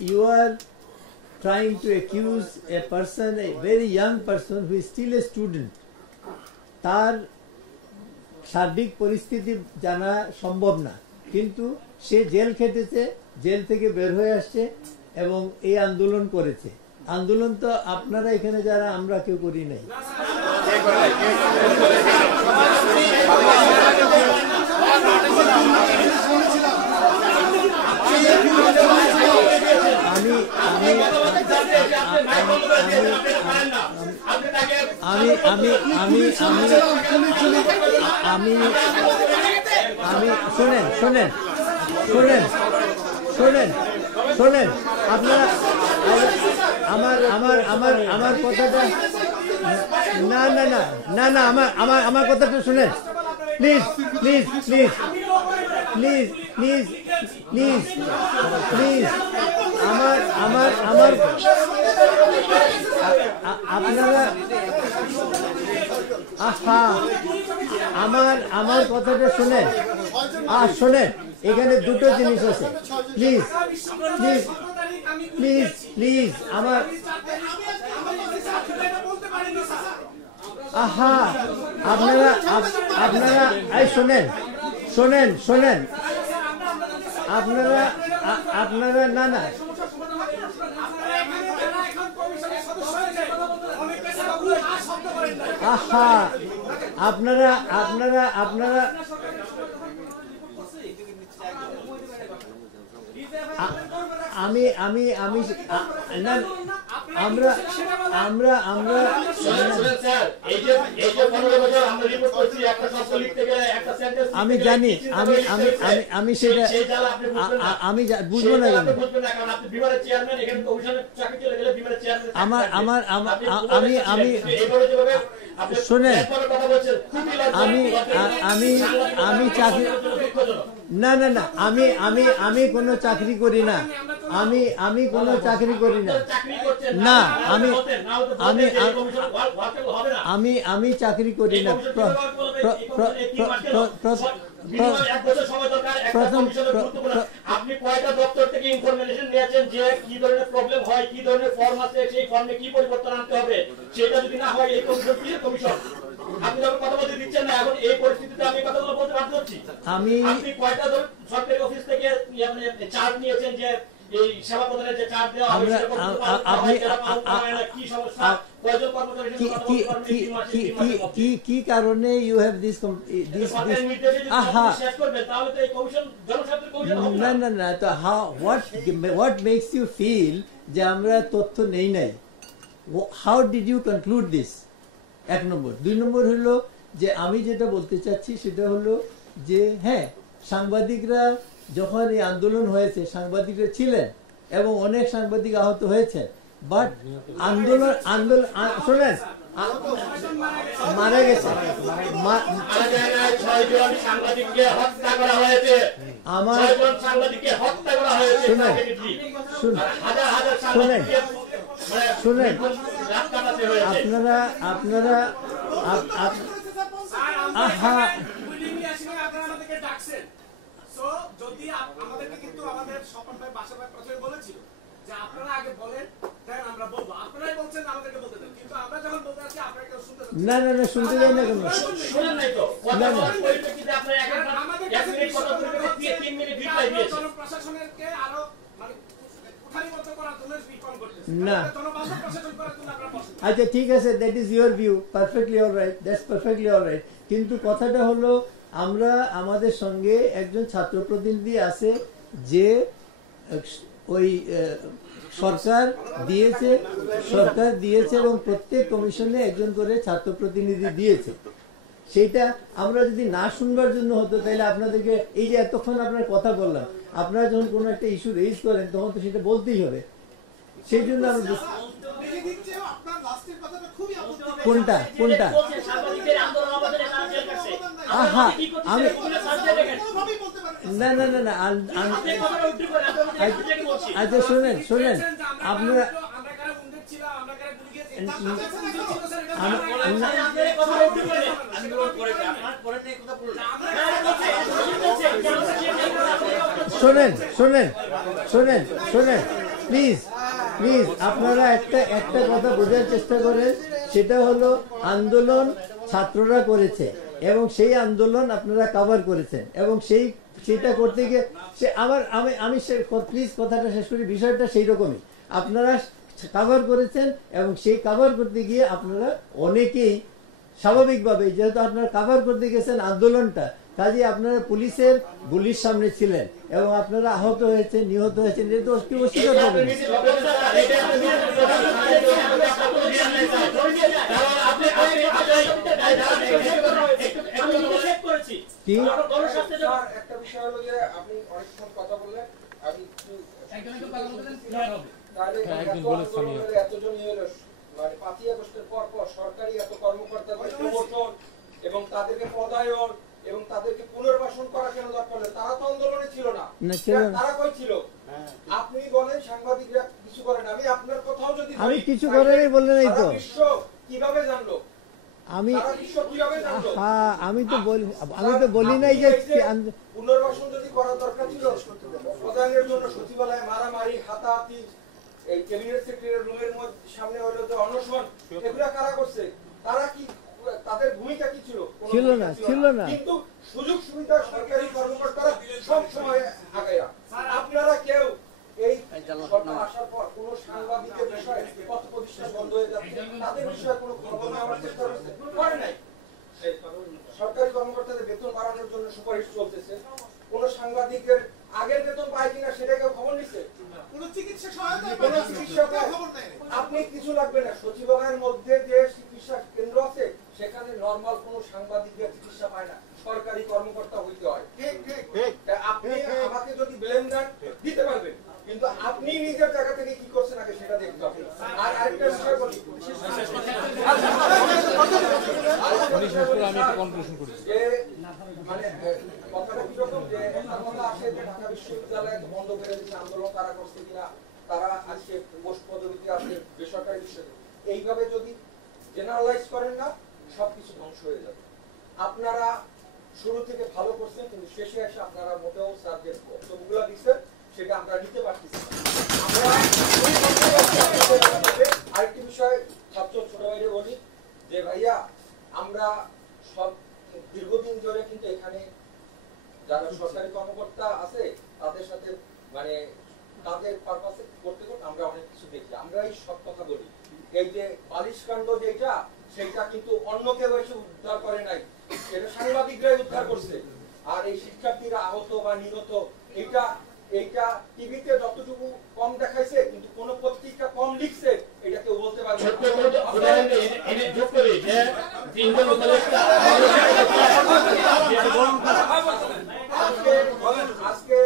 you are trying to accuse a person, a very young person who is still a student. তার সার্বিক পরিস্থিতি জানা সম্ভব না, কিন্তু সে জেল খেটেছে, জেল থেকে বের হয়ে আসছে এবং এই আন্দোলন করেছে। আন্দোলন তো আপনারা এখানে যারা আমরা কেউ করি নাই। শোনেন আপনারা আমার কথাটা না না না না না আমার কথাটা শুনেন please please please please please please please আমার আপনারা আমার কথাটা শুনেন। শোনেন, এখানে দুটো জিনিস আছে। প্লিজ প্লিজ প্লিজ প্লিজ আমার আপনারা শোনেন শোনেন শোনেন আপনারা না না আপনারা আমি জানি, আমি সেটা আমি বুঝবো না কেন। আমি শোনেন, আমি চাকরি না না না আমি কোনো চাকরি করি না, আমি কোনো চাকরি করি না, না আমি চাকরি করি না। আপনি কয়টা দপ্তর থেকে ইনফরমেশন নিয়েছেন যে কি ধরনের প্রবলেম হয়, কি ধরনের ফর্ম আছে, সেই ফর্মে কি পরিবর্তন আনতে হবে? সেটা যদি না হয় এই কমিশন কি কমিশন? আপনি যখন কথা বলতে দিচ্ছেন না, এখন এই পরিস্থিতিতে আমি কথাগুলো বলতে বাধ্য হচ্ছি। আপনি কয়টা সরকারি অফিস থেকে চার্জ নিয়েছেন যে এই সেবা প্রদানের যে চার্জ দেওয়া হবে কি সমস্যা, কি কারণে ইউ হ্যাভ দিস না না না তো হোয়াট মেক্স ইউ ফিল যে আমরা তথ্য নেই নাই? How did you conclude this? এক নম্বর। দুই নম্বর হলো যে আমি যেটা বলতে চাচ্ছি সেটা হলো যে হ্যাঁ, সাংবাদিকরা যখন এই আন্দোলন হয়েছে সাংবাদিকরা ছিলেন এবং অনেক সাংবাদিক আহত হয়েছে, বাট আন্দোলন শোনেন মারা গেছে, শুনেন আপনারা যদি আমাদেরকে কিন্তু আমাদের স্বপন ভাই বাসা ভাই প্রথমে বলেছিল যে আপনারা আগে বলেন, দেন আমরা বলবো। আপনারাই বলছেন আমাদেরকে বলতে দেন, কিন্তু আমরা যখন বলতে আছি আপনারা কেউ শুনতে চান না না না শুনতে দেন না কেন? শুনেন নাই তো কথা বলার পরিপ্রেক্ষিতে আপনারা এক মিনিট কথা বলতে 3 মিনিট রিপ্লাই দিয়েছেন। জনপ্রশাসনকে আরো মানে উঠানিমত করার জন্য রিকল করতেছেন না, জনবান্ধব প্রশাসন করার জন্য আপনারা বসেন। আচ্ছা ঠিক আছে, that is your view, perfectly alright, that's perfectly alright. কিন্তু কথাটা হলো আমরা আমাদের সঙ্গে একজন ছাত্র প্রতিনিধি আছে যে ওই সরকার দিয়েছে এবং প্রত্যেক কমিশনে একজন করে ছাত্র প্রতিনিধি দিয়েছে। সেইটা আমরা যদি না শুনবার জন্য হতো তাহলে আপনাদেরকে এই যে এতক্ষণ আপনার কথা বললাম, আপনারা যখন কোনো একটা ইস্যু রেজ করেন তখন তো সেটা বলতেই হবে। সেই জন্য আমরা কোনটা আমি না না না না আচ্ছা শোনেন আপনারা শোনেন প্লিজ প্লিজ আপনারা একটা কথা বোঝার চেষ্টা করেন, সেটা হলো আন্দোলন ছাত্ররা করেছে এবং সেই আন্দোলন আপনারা কভার করেছেন এবং সেটা করতে গিয়ে আমি প্লিজ কথাটা শেষ করি, বিষয়টা সেই রকমই আপনারা কভার করেছেন এবং সেই কভার করতে গিয়ে আপনারা অনেকেই স্বাভাবিকভাবে, যেহেতু আপনারা কভার করতে গেছেন আন্দোলনটা, কাজে আপনারা পুলিশের গুলির সামনে ছিলেন এবং আপনারা আহত হয়েছেন, নিহত হয়েছেন, এটা তো অস্বীকার করবেন। একটা বিষয় হলো যে আপনি অনেকক্ষণ কথা বললেন, আমি এতজন মানে 5ই আগস্টের পর সরকারি এত কর্মকর্তাদের প্রমোশন এবং তাদেরকে পদায়ন এবং তাদেরকে পুনর্বাসন করা কেন দরকার হলো? তারা তো আন্দোলনে ছিল না, তারা কই ছিল? আপনি বলেন সাংবাদিকরা কিছু করেন, আমি আপনার কথাও যদি আমি কিছু করেনি বললেন এই তো বিশ্ব কিভাবে জানলো? আমি তো বলি নাই যে পুনর্বাসন যদি করার দরকার ছিল, প্রধানের জন্য সচিবালয়ে মারামারি, হাতাহাতি, এই ক্যাবিনেট সেক্রেটারি রুমের সামনে হলো যে অনশন, এগুলা কারা করছে? তারা কি, তাদের ভূমিকা কি ছিল? ছিল না। কিন্তু সুযোগ সুবিধা সরকারি কর্মকর্তারা সব সময় আগায়া। আপনারা কেউ এই সরকার আসার পর কোন সাংবাদিকের বিষয়ে পথ প্রতিষ্ঠা বন্ধ হয়ে যাচ্ছে, তাদের বিষয়ে কোনো খবর নেওয়ার চেষ্টা করে নাই। সরকারি কর্মকর্তাদের বেতন বাড়ানোর জন্য সুপারিশ চলতেছে, কোন সাংবাদিকের আগের বেতন পায় কিনা সেটা কেউ খবর নিচ্ছে? আপনি কিছু লাগবে না, সচিবালয়ের মধ্যে যে চিকিৎসা কেন্দ্র আছে সেখানে নরমাল কোন সাংবাদিকদের চিকিৎসা পায় না, সরকারি কর্মকর্তা হইতে হয়। আপনি আমাকে যদি ব্লেম দেন দিতে পারবেন, কিন্তু আপনি নিজের জায়গা থেকে কি করছেন আগে সেটা দেখতে হবে। আর আরেকটা বিষয় বলি, মানে কথাটা কিরকম যে কথা আসে যে ঢাকা বিশ্ববিদ্যালয় বন্ধ করে দিচ্ছে, আন্দোলন তারা করছে কিনা, তারা আজকে পোস্ট পদবিতে আছে বেসরকারি বিষয়ে, এইভাবে যদি জেনারেলাইজ করেন না সবকিছু ধ্বংস হয়ে যাবে। আপনারা শুরু থেকে ভালো করছেন, কিন্তু শেষে এসে আপনারা মোটেও সাবজেক্ট বক্তব্যগুলো দিচ্ছেন সেটা আমরা নিতে পারতেছি। আরেকটি বিষয় ছাত্র ছোট ভাইরে বলি যে ভাইয়া, আমরা সব দীর্ঘদিন ধরে কিন্তু এখানে যারা সরকারি কর্মকর্তা আছে তাদের সাথে মানে তাদের পারপাসে করতে করতে আমরা অনেক কিছু দেখি। আমরা এই সব কথা বলি, এই যে বালিশকাণ্ড যেটা সেটা কিন্তু অন্য কেউ এসে উদ্ধার করে নাই, এটা সাংবাদিকরাই উদ্ধার করছে। আর এই শিক্ষার্থীরা আহত বা নিহত, এইটা টিভিতে যতটুকু কম দেখাইছে কিন্তু কোন পত্রিকা কম লিখছে এটা কেউ বলতে পারবে না। আজকে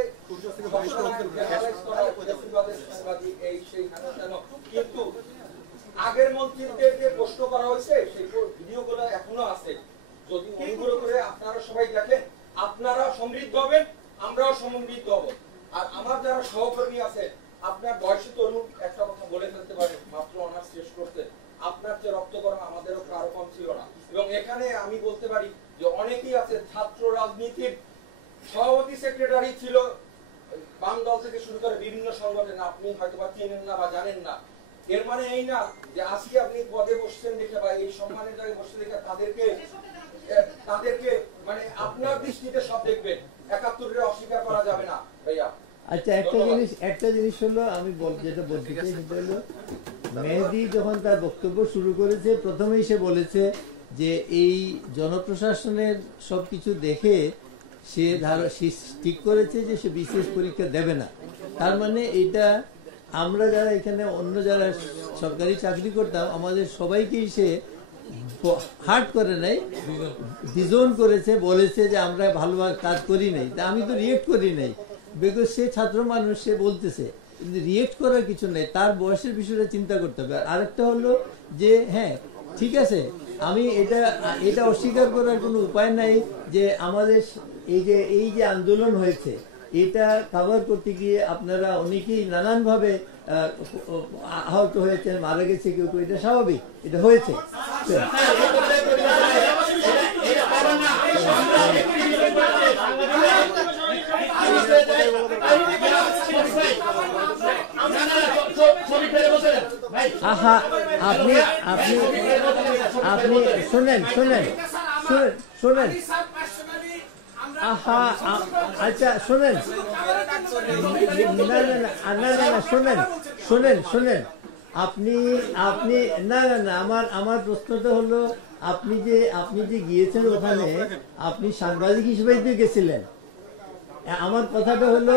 কিন্তু আগের মন্ত্রীদেরকে প্রশ্ন করা হয়েছে, সেই ভিডিওগুলো এখনো আছে, যদি অনুগ্রহ করে আপনারা সবাই দেখেন আপনারা সমৃদ্ধ হবেন, আমরাও সমৃদ্ধ হব। আর আমার যারা সহকর্মী আছে, আপনার বয়সী তরুণ একটা কথা বলে ফেলতে পারেন মাত্র অনার্স শেষ করতে, আপনার যে রক্ত গরম আমাদেরও কারো কম ছিল না। এবং এখানে আমি বলতে পারি যে অনেকেই আছে ছাত্র রাজনীতির সভাপতি সেক্রেটারি ছিল, বাম দল থেকে শুরু করে বিভিন্ন সংগঠন, আপনি হয়তো বা চেনেন না বা জানেন না। এর মানে এই না যে আজকে আপনি পদে বসছেন দেখে বা এই সম্মানের জায়গায় বসে দেখে তাদেরকে মানে আপনার দৃষ্টিতে সব দেখবেন, 71-রে অস্বীকার করা যাবে না ভাইয়া। আচ্ছা, একটা জিনিস হলো আমি যেটা বলতে চাই সেটা হলো, মেহেদী যখন তার বক্তব্য শুরু করেছে প্রথমেই সে বলেছে যে এই জনপ্রশাসনের সবকিছু দেখে সে ঠিক করেছে যে সে বিশেষ পরীক্ষা দেবে না। তার মানে এটা আমরা যারা এখানে অন্য যারা সরকারি চাকরি করতাম আমাদের সবাইকেই সে হার্ট করে নাই, ডিজোন করেছে, বলেছে যে আমরা ভালো কাজ করি নাই। তা আমি তো রিয়েক্ট করি নাই, বিকজ সে ছাত্র মানুষ, সে বলতেছে, কিন্তু রিয়েক্ট করার কিছু নেই, তার বয়সের বিষয়টা চিন্তা করতে হবে। আরেকটা হলো যে হ্যাঁ ঠিক আছে, আমি এটা অস্বীকার করার কোনো উপায় নাই যে আমাদের এই যে আন্দোলন হয়েছে এটা কভার করতে গিয়ে আপনারা অনেকেই নানানভাবে আহত হয়েছেন, মারা গেছে কেউ, এটা স্বাভাবিক, এটা হয়েছে। আহা আপনি আপনি আপনি শুনেন শুনেন শুনেন আহা আচ্ছা শুনেন না না না না না না শুনেন শুনেন শুনেন আপনি আপনি না না না আমার প্রশ্নটা হলো আপনি যে গিয়েছেন ওখানে আপনি সাংবাদিক হিসেবে তো গেছিলেন আমার কথাটা হলো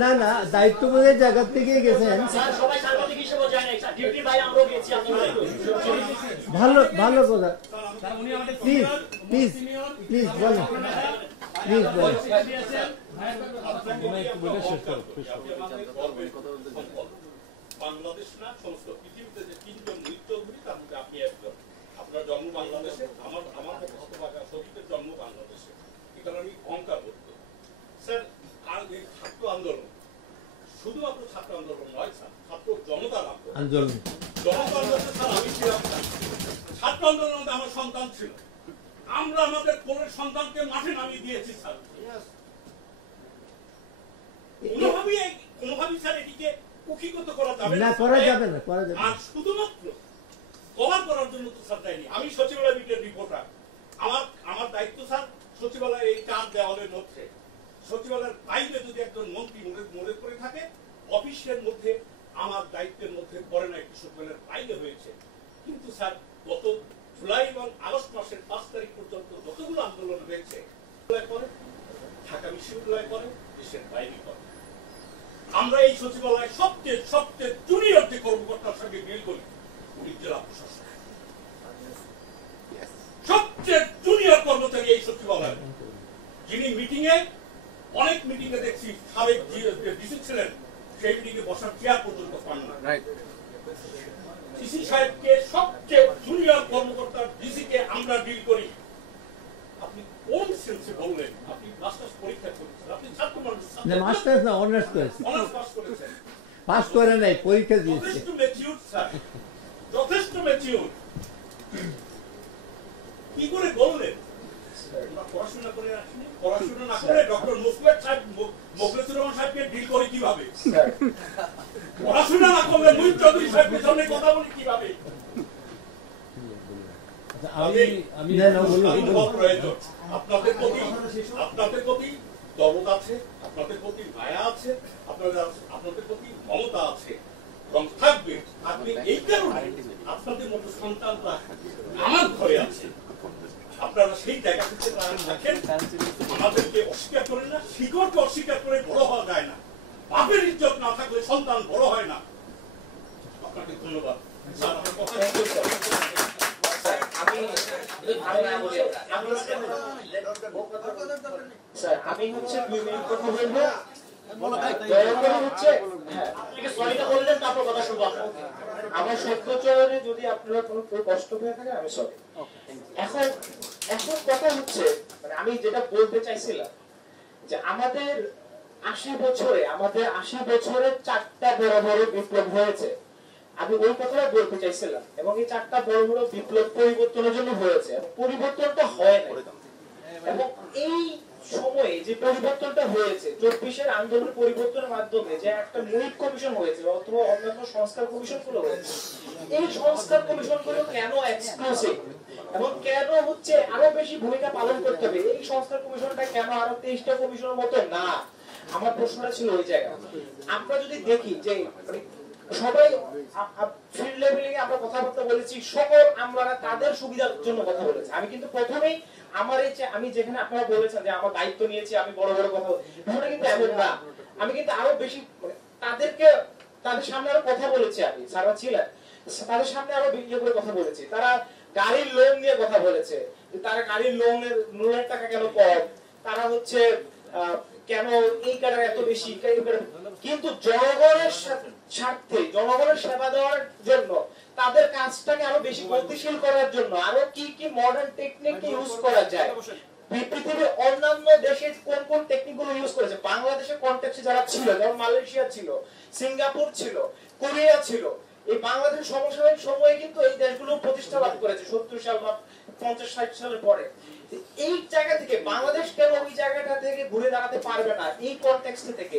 না না দায়িত্ববোধের জায়গা থেকে গেছেন ভালো ভালো কথা প্লিজ প্লিজ প্লিজ বলেন প্লিজ বলেন বাংলাদেশ না সমস্ত পৃথিবীতে যে তিনজন নৃত্যগুলি তার মধ্যে আপনি একজন। আপনার জন্ম বাংলাদেশে, আমার হতভাগা শহীদের জন্ম বাংলাদেশে, এই কারণে আমি অহংকার বোধ করি। স্যার আর এই ছাত্র আন্দোলন শুধুমাত্র ছাত্র আন্দোলন নয় স্যার, ছাত্র জনতার আন্দোলন। জনতা আন্দোলনে স্যার আমি ছিলাম, ছাত্র আন্দোলনে আমার সন্তান ছিল, আমরা আমাদের কোলের সন্তানকে মাঠে নামিয়ে দিয়েছি স্যার। কোনোভাবেই স্যার এটিকে কুক্ষিগত করা যাবে না, করা যাবে না, করা যাবে আর শুধুমাত্র কভার করার জন্য তো স্যার দেয়নি। আমি সচিবালয় বিটের রিপোর্টার, আমার দায়িত্ব স্যার সচিবালয় এই 4 দেওয়ালের মধ্যে, সচিবালয়ের বাইরে যদি একজন মন্ত্রী মনে করে থাকে, অফিসের মধ্যে আমার দায়িত্বের মধ্যে পড়ে না, একটি সচিবালয়ের বাইরে হয়েছে। কিন্তু স্যার গত জুলাই এবং আগস্ট মাসের 5 তারিখ পর্যন্ত যতগুলো আন্দোলন হয়েছে, ঢাকা বিশ্ববিদ্যালয় করে, দেশের বাইরে করে, আমরা এই সচিবালয়ে সবচেয়ে জুনিয়র যে কর্মকর্তার সঙ্গে ডিল করি উনি জেলা প্রশাসক, সবচেয়ে জুনিয়র কর্মচারী এই সচিবালয়, যিনি অনেক মিটিং এ দেখছি সাবেক ডিসি ছিলেন, সেই মিটিং এ বসার চেয়ার পর্যন্ত পান না। ডিসি সাহেবকে সবচেয়ে জুনিয়র কর্মকর্তার ডিসি কে আমরা ডিল করি। আপনি কোন সেন্সে বললেন আপনি মাস্টার্স পরীক্ষা করেছেন? আপনি ছাত্র মানুষ, না মাস্টার্স না অনার্স করেছি, অনার্স পাস করেছেন, পাস করে নাই, পরীক্ষা দিয়েছে। যথেষ্ট ম্যাচিউর স্যার, যথেষ্ট ম্যাচিউর। কি করে বললেন পড়াশোনা করে আসেনি? পড়াশোনা না করে ডক্টর মোখলেছুর রহমান সাহেবকে ডিল করে কিভাবে? পড়াশোনা না করলে মুহিত চৌধুরী সাহেবের সামনে কথা বলি কিভাবে? আপনাদের প্রতি দরদ আছে, আপনাদের প্রতি মায়া আছে, আপনাদের প্রতি মমতা আছে এবং থাকবে। আপনি এই কারণে আপনাদের মতো সন্তানরা আমার ঘরে আছে, আপনারা সেই জায়গা থেকে রাখেন। আমাদেরকে অস্বীকার করেন না, শিকড়কে অস্বীকার করে বড় হওয়া যায় না। বাপের ইজ্জত না থাকলে সন্তান বড় হয় না। আপনাকে ধন্যবাদ। আমি হচ্ছে 2 মিনিট কথা বলবো, হচ্ছে আপনাকে সরিটা বললেন, তারপর কথা শুনবো। আমার সত্যচয়নে যদি আপনারা কোনো কষ্ট হয়ে থাকে আমি সরি। এখন কথা হচ্ছে, মানে আমি যেটা বলতে চাইছিলাম যে আমাদের 80 বছরে 4টা বড় বড় বিপ্লব হয়েছে। আমি ওই কথাটা বলতে চাইছিলাম, এবং এই 4টা বড় বড় বিপ্লব পরিবর্তনের জন্য হয়েছে, এবং পরিবর্তনটা হয় না। এবং এই সময়ে যে পরিবর্তনটা হয়েছে 24-এর আন্দোলন পরিবর্তনের মাধ্যমে যে একটা মূল কমিশন হয়েছে অথবা অন্যান্য সংস্কার কমিশন গুলো হয়েছে, এই সংস্কার কমিশন গুলো কেন এক্সক্লুসিভ এবং কেন হচ্ছে আরো বেশি ভূমিকা পালন করতে হবে? এই সংস্কার কমিশনটা কেন আরো 23টা কমিশনের মতো না? আমার প্রশ্নটা ছিল ওই জায়গা। আমরা যদি দেখি যে সবাই ফিল্ড লেভেলে আমরা কথাবার্তা বলেছি, সকল আমরা তাদের সুবিধার জন্য কথা বলেছি। আমি কিন্তু প্রথমেই আমার এই যে আমি যেখানে আপনারা বলেছেন যে আমার দায়িত্ব নিয়েছি আমি বড় বড় কথা, বিষয়টা কিন্তু এমন না। আমি কিন্তু আরো বেশি তাদের সামনে আরো কথা বলেছি। আমি সারা ছিলেন তাদের সামনে আরো ইয়ে করে কথা বলেছি। তারা গাড়ির লোন নিয়ে কথা বলেছে, তারা গাড়ির লোনের টাকা কেন কম, তারা হচ্ছে কেন এই কাটার এত বেশি, কিন্তু জনগণের স্বার্থে জনগণের সেবা দেওয়ার জন্য তাদের কাজটাকে আরো বেশি গতিশীল করার জন্য আরো কি কি মডার্ন টেকনিক ইউজ করা যায়, পৃথিবীর অন্যান্য দেশে কোন কোন টেকনিক গুলো ইউজ করেছে, বাংলাদেশের কনটেক্সটে যারা ছিল, যেমন মালয়েশিয়া ছিল, সিঙ্গাপুর ছিল, কোরিয়া ছিল, এই বাংলাদেশ সমসাময়িক সময়ে কিন্তু এই দেশগুলো প্রতিষ্ঠা লাভ করেছে 70 সাল বা 50-60 সালের পরে। এই জায়গা থেকে বাংলাদেশ কেন ওই জায়গাটা থেকে ঘুরে দাঁড়াতে পারবে না, এই কনটেক্সট থেকে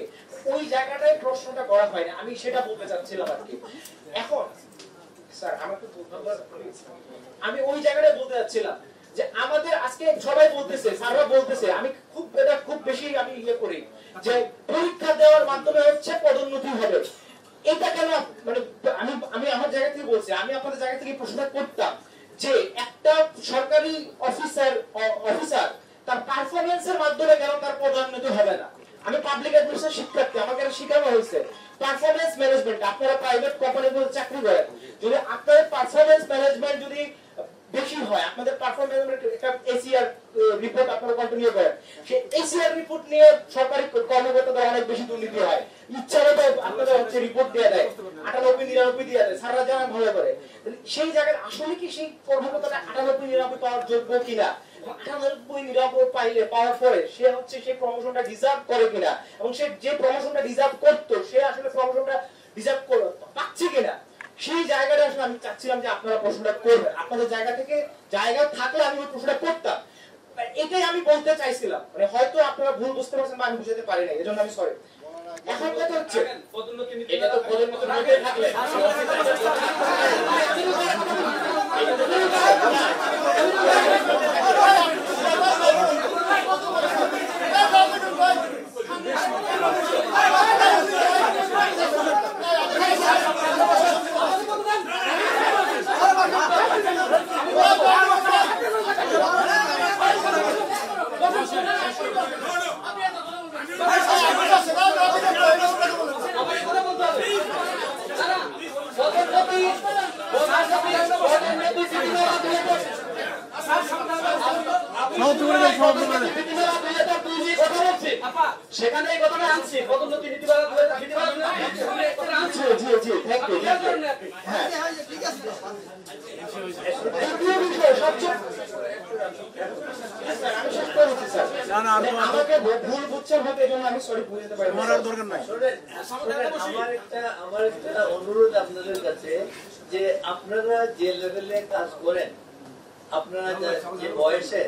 ওই জায়গাটায় প্রশ্নটা করা হয় না, আমি সেটা বলতে চাচ্ছিলাম আর কি। এখন স্যার আমাকে আমি ওই জায়গাটায় বলতে চাচ্ছিলাম যে আমাদের আজকে সবাই বলতেছে, স্যাররা বলতেছে, আমি খুব বেশি আমি ইয়ে করি যে পরীক্ষা দেওয়ার মাধ্যমে হচ্ছে পদোন্নতি হবে। এটা কেন মানে আমি আমার জায়গা থেকে বলছি, আমি আপনাদের জায়গা থেকে প্রশ্ন করতাম যে একটা সরকারি অফিসার তার পারফরমেন্সের মাধ্যমে কেন তার পদোন্নতি হবে না? আমি পাবলিক অ্যাডমিনিস্ট্রেশন শিক্ষার্থী, আমাকে এটা শেখানো হয়েছে পারফরমেন্স ম্যানেজমেন্ট। আপনারা প্রাইভেট কোম্পানিতে চাকরি করেন, যদি আপনাদের পারফরমেন্স ম্যানেজমেন্ট যদি বেশি হয়, আপনাদের পারফরমেন্স একটা এসিআর রিপোর্ট আপনারা কন্টিনিউ করেন, সেই এসিআর রিপোর্ট নিয়ে সরকারি কর্মকর্তাদের অনেক বেশি দুর্নীতি হয়, ইচ্ছামতো আপনাদের হচ্ছে রিপোর্ট দেওয়া দেয়, 98-99 দিয়ে দেয়, সারা জানা ভালো করে। সেই জায়গায় আসলে কি সেই কর্মকর্তাটা 98-99 পাওয়ার যোগ্য কিনা, 98-99 পাওয়ার পরে সে হচ্ছে সেই প্রমোশনটা ডিজার্ভ করে কিনা, এবং সে যে প্রমোশনটা ডিজার্ভ করতো সে আসলে প্রমোশনটা ডিজার্ভ পাচ্ছে কিনা, সেই জায়গাটা আসলে আমি চাচ্ছিলাম যে আপনারা প্রশ্নটা করবেন। আপনাদের জায়গা থেকে জায়গা থাকলে আমি ওই প্রশ্নটা করতাম, এটাই আমি বলতে চাইছিলাম। মানে হয়তো আপনারা ভুল বুঝতে পারছেন বা আমি বুঝাতে পারি না, এজন্য আমি সরি। এখন কথা হচ্ছে এটা তো পদোন্নতির মধ্যে থাকলে সেখানে এই কথাটা আনছি, পদোন্নতি নীতিমালা আমাকে ভুল বুঝছেন হয়তো, এই জন্য আমি সরি বুঝতে পারি দরকার নাই। আমার একটা অনুরোধ আপনাদের কাছে যে আপনারা যে লেভেলে কাজ করেন, আপনারা যে বয়সে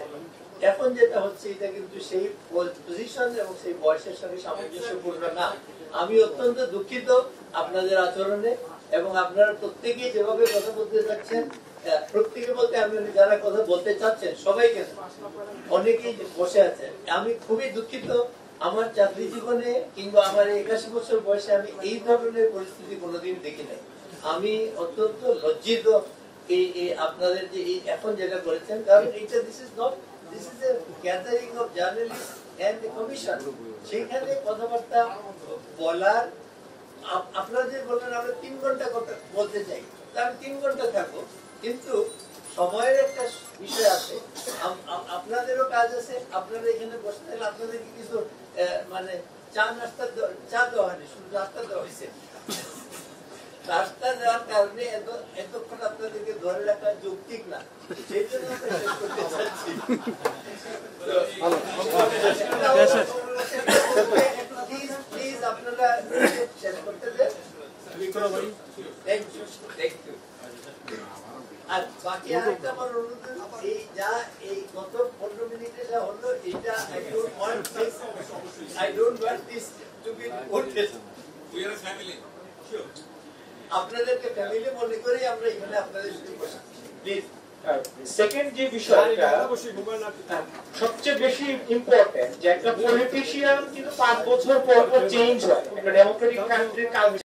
এখন যেটা হচ্ছে এটা কিন্তু সেই পজিশন এবং সেই বয়সের সঙ্গে সামঞ্জস্যপূর্ণ না। আমি অত্যন্ত দুঃখিত আপনাদের আচরণে, এবং আপনারা প্রত্যেকেই যেভাবে কথা বলতে চাচ্ছেন, প্রত্যেকে বলতে আমি যারা কথা বলতে চাচ্ছেন সবাইকে, অনেকেই বসে আছেন, আমি খুবই দুঃখিত। আমার চাকরি জীবনে কিংবা আমার 81 বছর বয়সে আমি এই ধরনের পরিস্থিতি কোনোদিন দেখি নাই। আমি অত্যন্ত লজ্জিত এই আপনাদের যে এখন যেটা করেছেন, কারণ এটা this is a gathering of journalist and the commission. সেখানে কথাবার্তা বলার, আপনারা যে বললেন আমরা 3 ঘন্টা কথা বলতে চাই, আমি 3 ঘন্টা থাকবো, কিন্তু সময়ের একটা বিষয় আছে, আপনাদেরও কাজ আছে। আপনারা এখানে বসে থাকলে আপনাদেরকে কিছু মানে চা দেওয়া হয়নি, শুধু রাস্তা দেওয়া হয়েছে। রাস্তা দেওয়ার কারণে এতক্ষণ আপনাদেরকে ধরে রাখা যৌক্তিক না, সেই জন্য আমরা শেষ করতে চাচ্ছি। প্লিজ আপনারা শেষ করতে দেন। আর বাকি আরেকটা আমার অনুরোধ, এই গত 15 মিনিটে যা হলো, এটা I don't want this to be reported. We are a family. Sure. আপনাদেরকে ফ্যামিলি মনে করে আমরা এখানে আপনাদের সাথে বসি। প্লিজ সেকেন্ড যে বিষয়টা সবচেয়ে বেশি ইম্পর্টেন্ট, যে একটা পলিটিশিয়ান কিন্তু 5 বছর পর চেঞ্জ হয়, একটা ডেমোক্রেটিক কান্ট্রির কালচার।